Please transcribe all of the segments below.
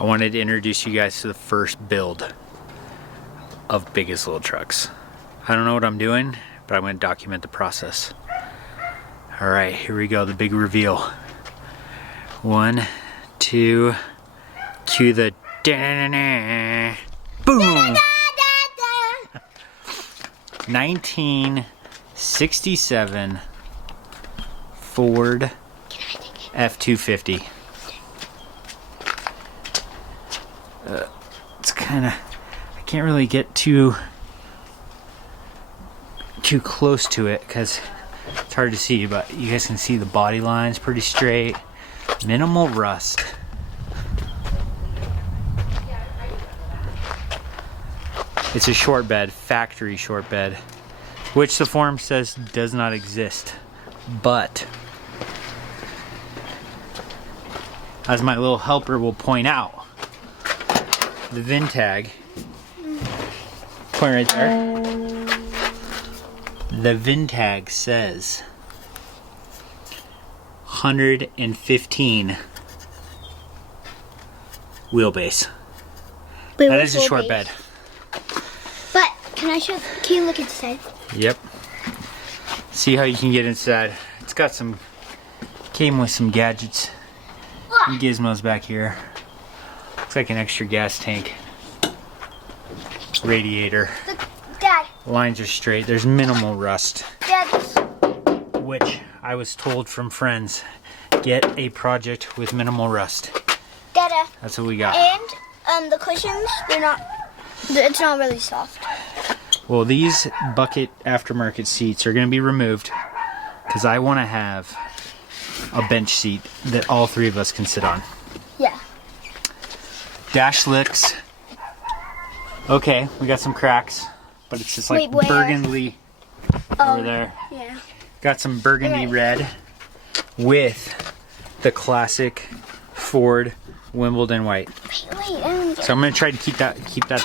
I wanted to introduce you guys to the first build of Biggest Little Trucks. I don't know what I'm doing, but I'm going to document the process. Alright, here we go, the big reveal. 1, 2, cue the da-da-da-da. Boom! 1967 Ford F250. It's kind of, I can't really get too close to it because it's hard to see, but you guys can see the body lines pretty straight. Minimal rust. It's a short bed, factory short bed, which the form says does not exist. But as my little helper will point out, the VIN tag, point right there. The VIN tag says 115 wheelbase. That is a short bed. But can you look inside? Yep. See how you can get inside. It's got came with some gadgets and gizmos back here. Looks like an extra gas tank. Radiator. Look, Dad. Lines are straight. There's minimal rust. Dad. Which I was told from friends, get a project with minimal rust. Dada. That's what we got. And the cushions, it's not really soft. Well, these bucket aftermarket seats are going to be removed because I want to have a bench seat that all three of us can sit on. Yeah. Dash licks. Okay, we got some cracks, but it's just like burgundy over there. Yeah. Got some burgundy red with the classic Ford Wimbledon white. Wait, so I'm going to try to keep that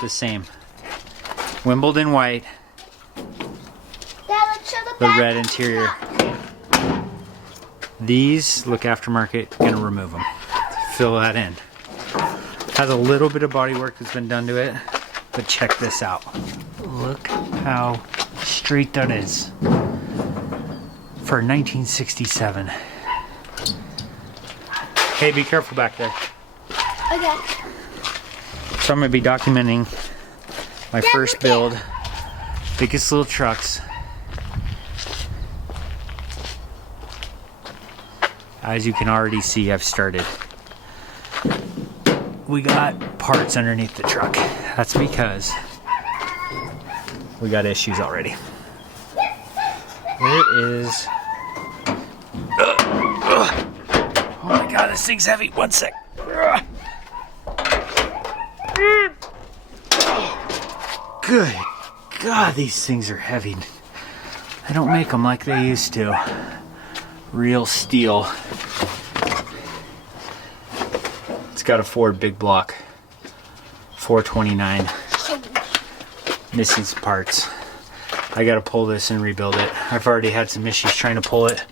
the same. Wimbledon white, Dad, let's show the red interior. These look aftermarket. Gonna remove them. Fill that in. Has a little bit of body work that's been done to it, but check this out. Look how straight that is for 1967. Hey, be careful back there. Okay. So I'm gonna be documenting my first build, Biggest Little Trucks. As you can already see, I've started. We got parts underneath the truck. That's because we got issues already. It is... Oh my god, this thing's heavy. One sec. Good God, these things are heavy. They don't make them like they used to. Real steel. It's got a Ford big block. 429. Missing some parts. I gotta pull this and rebuild it. I've already had some issues trying to pull it,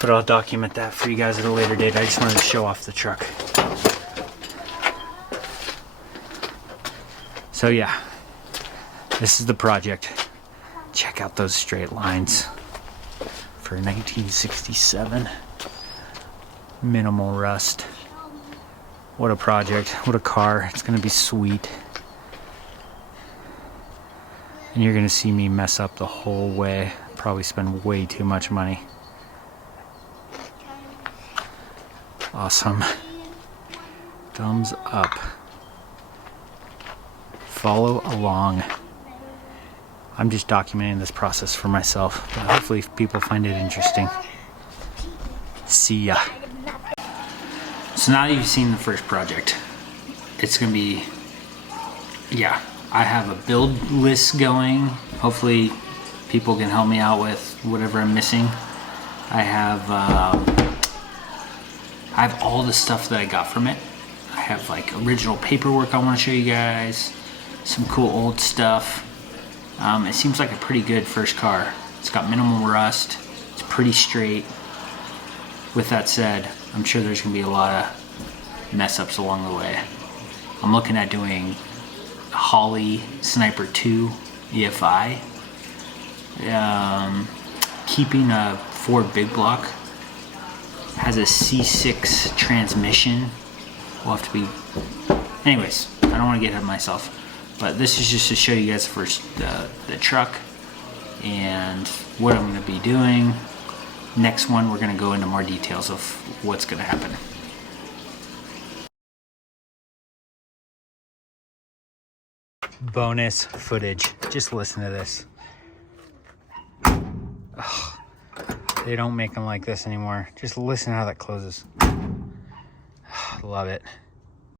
but I'll document that for you guys at a later date. I just wanted to show off the truck. So yeah. This is the project. Check out those straight lines for 1967. Minimal rust. What a project. What a car. It's gonna be sweet. And you're gonna see me mess up the whole way. Probably spend way too much money. Awesome. Thumbs up. Follow along. I'm just documenting this process for myself, but hopefully people find it interesting. See ya. So now that you've seen the first project, it's gonna be, yeah, I have a build list going. Hopefully people can help me out with whatever I'm missing. I have all the stuff that I got from it. I have like original paperwork I want to show you guys, some cool old stuff. It seems like a pretty good first car. It's got minimal rust. It's pretty straight. With that said, I'm sure there's gonna be a lot of mess ups along the way. I'm looking at doing Holley Sniper 2 EFI. Keeping a Ford big block. Has a C6 transmission. We'll have to be... Anyways, I don't want to get ahead of myself. But this is just to show you guys first the truck and what I'm going to be doing. Next one, we're going to go into more details of what's going to happen. Bonus footage. Just listen to this. Ugh, they don't make them like this anymore. Just listen to how that closes. Love it.